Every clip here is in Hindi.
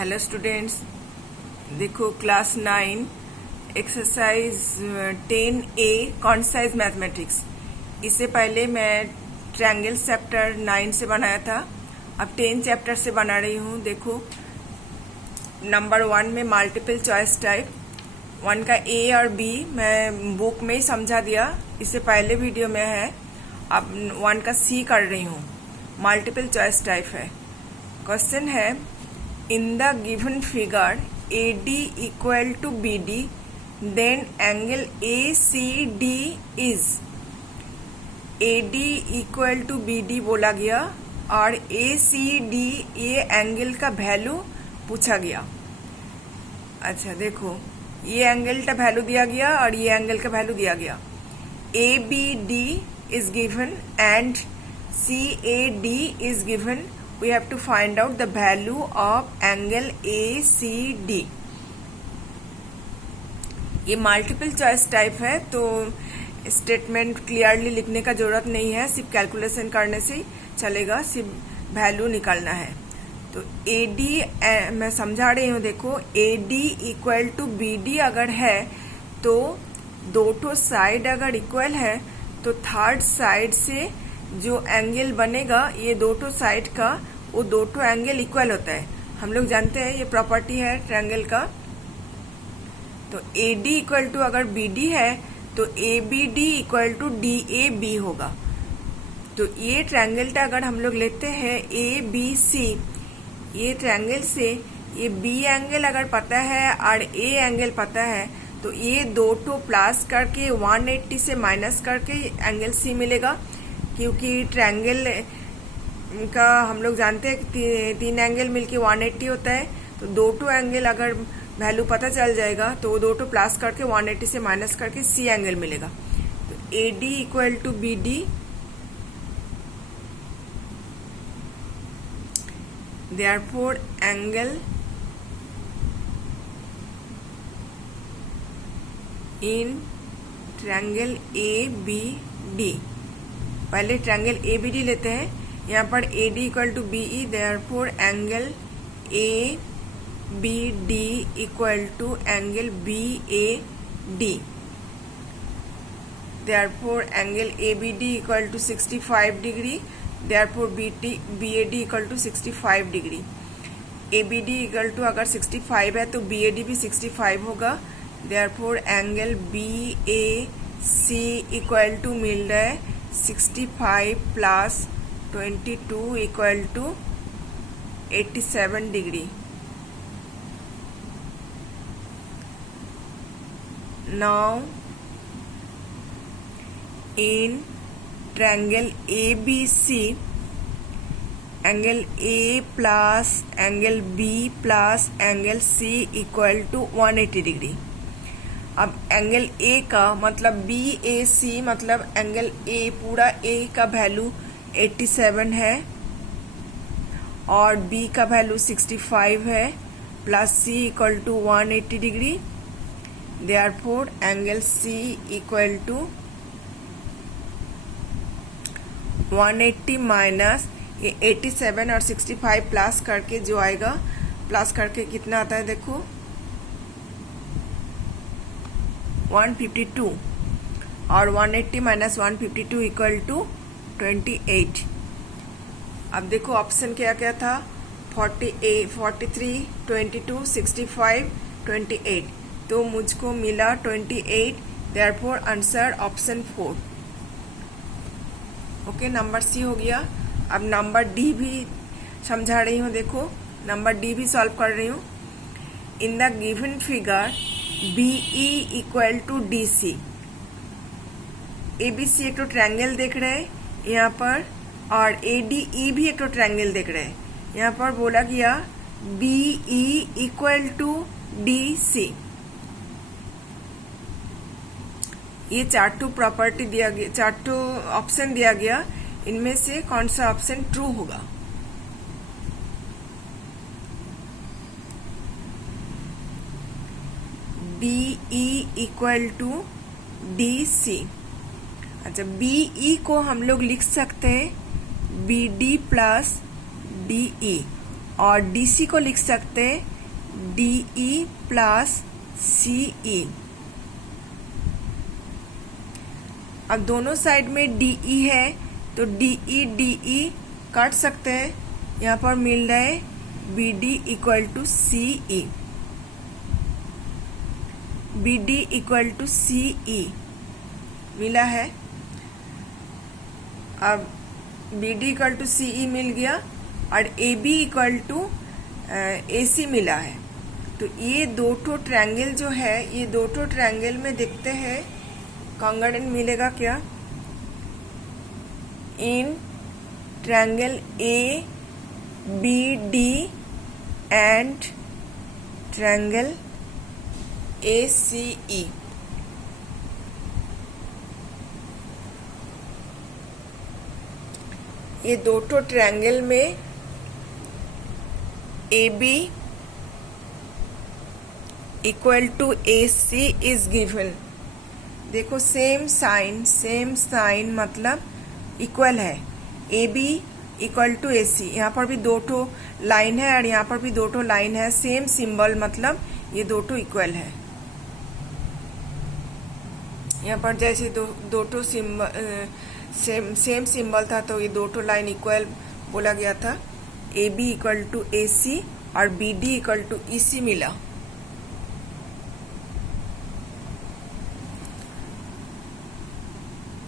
हेलो स्टूडेंट्स, देखो क्लास 9 एक्सरसाइज 10A क्वांटिसाइज मैथमेटिक्स। इससे पहले मैं ट्रायंगल चैप्टर 9 से बनाया था, अब 10 चैप्टर से बना रही हूँ। देखो नंबर 1 में मल्टीपल चॉइस टाइप 1 का A और B मैं बुक में ही समझा दिया, इससे पहले वीडियो में है। अब 1 का C कर रही हूँ, मल्टीपल चॉइस टाइप है। क्वेश्चन है, in the given figure AD equal to BD, then angle ACD is AD equal to BD बोला गया और ACD ये एंगल का वैल्यू पूछा गया। अच्छा देखो, ये एंगल का वैल्यू दिया गया और ये एंगल का वैल्यू दिया गया। ABD is given and CAD is given. We have to find out the value of angle ACD. ये मल्टीपल चॉइस टाइप है, तो स्टेटमेंट क्लियरली लिखने का जरूरत नहीं है, सिर्फ कैलकुलेशन करने से ही चलेगा, सिर्फ वैल्यू निकालना है। तो AD मैं समझा रही हूँ। देखो AD इक्वल टू BD अगर है तो दो साइड अगर इक्वल है तो थर्ड साइड से जो एंगल बनेगा, ये दो साइड का वो दो एंगल इक्वल होता है। हम लोग जानते हैं, ये प्रॉपर्टी है ट्रायंगल का। तो AD इक्वल टू अगर BD है तो ABD इक्वल टू DAB होगा। तो ये ट्रायंगल का अगर हम लोग लेते हैं ABC, ये ट्रायंगल से ये B एंगल अगर पता है और A एंगल पता है तो ये दो प्लस करके 180 से माइनस करके एंगल C मिलेगा। क्योंकि ट्रायंगल का हम लोग जानते हैं कि तीन एंगल मिलके 180 होता है, तो दो एंगल अगर वैल्यू पता चल जाएगा तो दो प्लस करके 180 से माइनस करके C एंगल मिलेगा। तो AD equal to BD, therefore angle in triangle ABD, पहले ट्रायंगल ABD लेते हैं। यहाँ पर AD equal to BE, therefore angle ABD equal to angle BAD, therefore angle ABD equal to 65 degree, therefore BAD equal to 65 degree. ABD equal to अगर 65 है तो BAD भी 65 होगा, therefore angle BAC equal to मिल रहा है 65 plus 22 equal to 87 degree. Now in triangle ABC, angle A plus angle B plus angle C equal to 180 degree. अब एंगल A का मतलब BAC मतलब एंगल A पूरा A का वैल्यू 87 है और B का वैल्यू 65 है, plus C equal to 180 degree, therefore angle C equal to 180 minus ये 87 और 65 प्लस करके जो आएगा, प्लस करके कितना आता है देखो 152, और 180 माइनस 152 इक्वल टू 28। अब देखो ऑप्शन क्या क्या था, 48, 43, 22, 65, 28, तो मुझको मिला 28, therefore answer option 4। Okay, number C हो गया। अब नंबर D भी समझा रही हूँ। देखो नंबर D भी सॉल्व कर रही हूँ। In the given figure BE equal to DC, ABC एक तो ट्रायंगल देख रहे हैं यहाँ पर, और ADE भी एक तो ट्रायंगल देख रहे हैं। यहाँ पर बोला गया BE इक्वल टू DC। ये चार्टू प्रॉपर्टी दिया गया, चार्टू ऑप्शन दिया गया, इनमें से कौन सा ऑप्शन ट्रू होगा। BE equal to DC। अच्छा, BE को हम लोग लिख सकते हैं BD प्लस DE, और DC को लिख सकते हैं DE प्लस CE। अब दोनों साइड में DE है तो DE काट सकते हैं। यहाँ पर मिल रहा है BD equal to CE, BD equal to CE मिला है। अब BD इक्वल टू CE मिल गया और AB इक्वल टू AC मिला है। तो ये दो ठो ट्रायंगल जो है, ये दो ठो ट्रायंगल में देखते हैं कॉन्ग्रुएंट मिलेगा क्या। In triangle ABD and triangle ACE, ये दो ठो ट्रायंगल में AB equal to AC is given. देखो सेम साइन मतलब इक्वल है। AB इक्वल टू AC, यहाँ पर भी दो ठो लाइन है और यहाँ पर भी दो ठो लाइन है। सेम सिंबल मतलब ये दो ठो इक्वल है। यहाँ पर जैसे दो ठो सिंबल सेम सिंबल था तो ये दो ठो लाइन इक्वल बोला गया था। AB इक्वल टू AC और BD इक्वल टू EC मिला।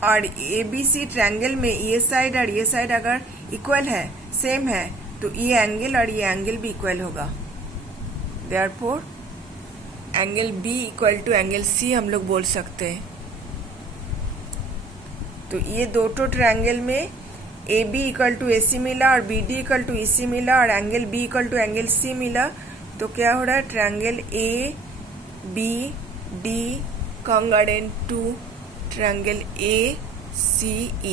और ABC ट्रायंगल में ये साइड और ये साइड अगर इक्वल है, सेम है, तो ये एंगल और ये एंगल भी इक्वल होगा। Therefore angle B equal to angle C हम लोग बोल सकते हैं। तो ये दो ठो ट्रायंगल में AB इक्वल टू AC मिला और BD इक्वल टू EC मिला और angle B equal to angle C मिला। तो क्या हो रहा है, triangle ABD congruent to triangle ACE,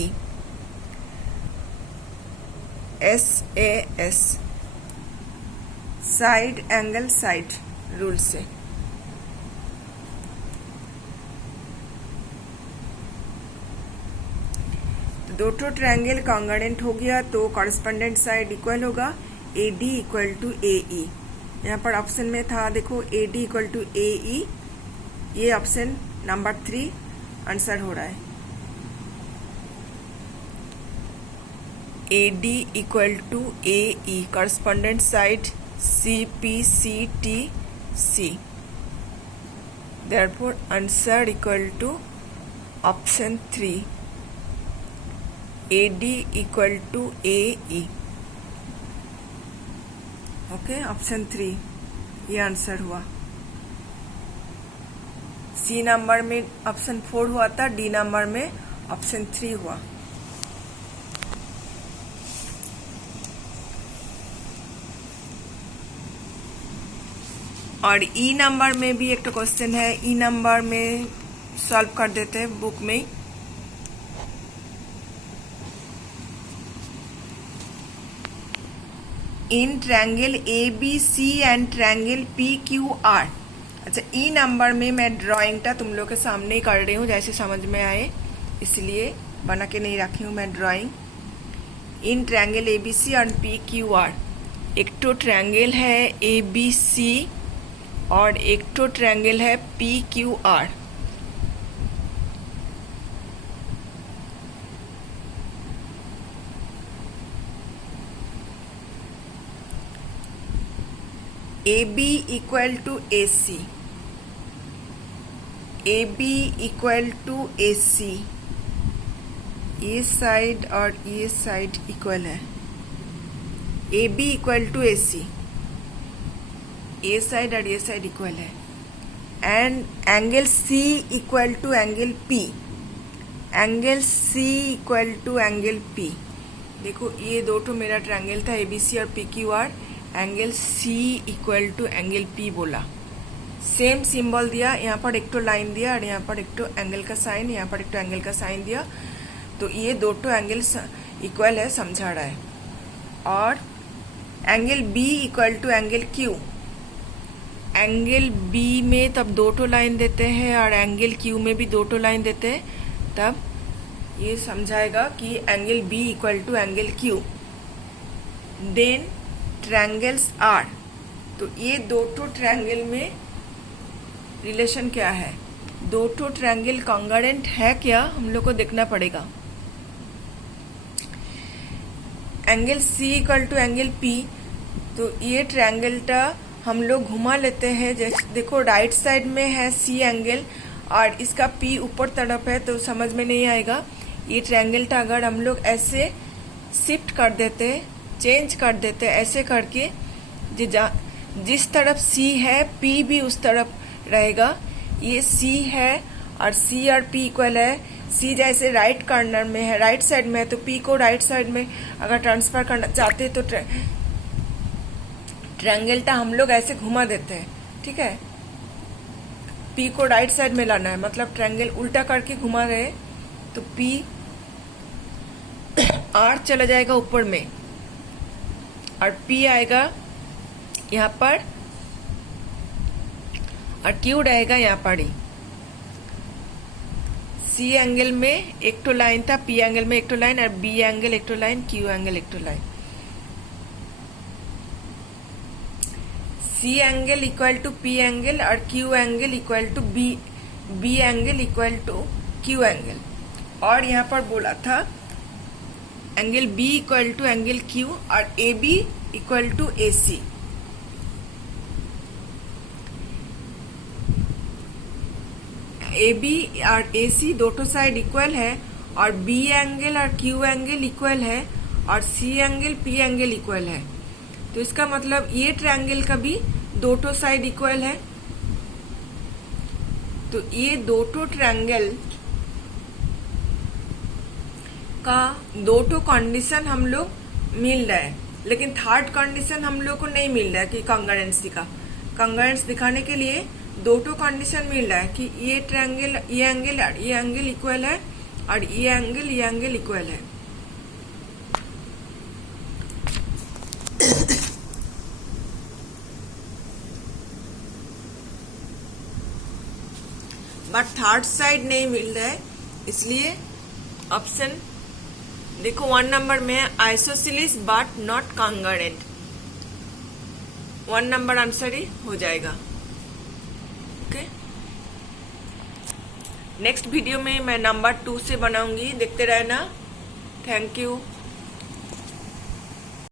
SAS side angle side rule से। दो ठो ट्रायंगल कॉन्ग्रुएंट हो गया तो कॉरेस्पोंडेंट साइड इक्वल होगा। AD इक्वल टू AE, यहाँ पर ऑप्शन में था देखो AD इक्वल टू AE, ये ऑप्शन नंबर 3 आंसर हो रहा है। AD equal to AE corresponding side CPCTC, therefore answer equal to option 3 AD equal to AE। Okay, option 3 ये आंसर हुआ। C नंबर में ऑप्शन 4 हुआ था, D नंबर में ऑप्शन 3 हुआ। और E नंबर में भी एक तो क्वेश्चन है, E नंबर में सॉल्व कर देते हैं बुक में। इन triangle ABC and triangle PQR। अच्छा, E नंबर में मैं ड्राइंग तुम लोग के सामने ही कर रही हूँ, जैसे समझ में आए इसलिए बना के नहीं रखी हूँ मैं ड्राइंग। इन ट्रायंगल ABC और PQR, एक तो ट्रायंगल है ABC और एक तो ट्रायंगल है PQR। AB equal to AC, AB equal to AC, ये साइड और ये साइड इक्वल है। AB इक्वल टू AC, ये साइड और ये साइड इक्वल है। And angle C equal to angle P, angle C equal to angle P। देखो ये दो तो मेरा ट्रायंगल था ABC और PQR, angle C equal to angle P बोला। सेम सिंबल दिया, यहाँ पर एक तो लाइन दिया और यहाँ पर एक तो एंगल का साइन, यहाँ पर एक तो एंगल का साइन दिया। तो ये दो तो एंगल इक्वल है, समझा रहा है। और angle B equal to angle Q, angle B में तब दो तो लाइन देते हैं और एंगल Q में भी दो तो लाइन देते हैं, तब ये समझाएगा कि angle B equal to angle Q। Then triangles are, तो ये दो ठो ट्रायंगल में रिलेशन क्या है, दो ठो ट्रायंगल कॉन्ग्रुएंट है क्या, हम लोग को देखना पड़ेगा। Angle C equal to angle P, तो ये ट्रायंगल टा हम लोग घुमा लेते हैं। जैसे देखो राइट साइड में है सी एंगल और इसका पी ऊपर तरफ है, तो समझ में नहीं आएगा। ये ट्रायंगल टा अगर हम लोग ऐसे शिफ्ट कर देते, चेंज कर देते, ऐसे करके जिस तरफ सी है पी भी उस तरफ रहेगा। ये सी है और सी और पी इक्वल है। सी जैसे राइट कॉर्नर में है, राइट साइड में है, तो पी को राइट साइड में अगर ट्रांसफर करना चाहते हैं तो ट्रायंगल टा हम लोग ऐसे घुमा देते हैं, ठीक है। पी को राइट साइड में लाना है, मतलब ट्रायंगल उल्टा करके घुमा रहे, तो पी आर चला जाएगा ऊपर में और पी आएगा यहाँ पर और क्यू रहेगा यहाँ पर ही। सी एंगल में एक तो लाइन था, पी एंगल में एक तो लाइन, और बी एंगल एक तो लाइन, क्यू एंगल एक तो line. C angle equal to P angle और Q angle equal to B angle equal to Q angle. और यहाँ पर बोला था angle B equal to angle Q और A B equal to A C. A B और ए सी दोनों साइड इक्वल है और बी एंगल और क्यू एंगल इक्वल है और C angle P angle equal है। तो इसका मतलब ये ट्रायंगल का भी दोनों साइड इक्वल है। तो ये दोनों ट्रायंगल का दोनों कंडीशन हम लोग मिल रहा है, लेकिन थर्ड कंडीशन हम लोग को नहीं मिल रहा है कि कॉन्ग्रुएंसी का। कॉन्ग्रुएंस दिखाने के लिए दोनों कंडीशन मिल रहा है कि ये ट्रायंगल ये एंगल इक्वल है और ये एंगल इक्वल है। बट थर्ड साइड नहीं मिल रहा है, इसलिए ऑप्शन देखो 1 नंबर में है isosceles but not congruent. 1 number answer ही हो जाएगा। ओके, नेक्स्ट वीडियो में मैं नंबर 2 से बनाऊंगी, देखते रहना। Thank you.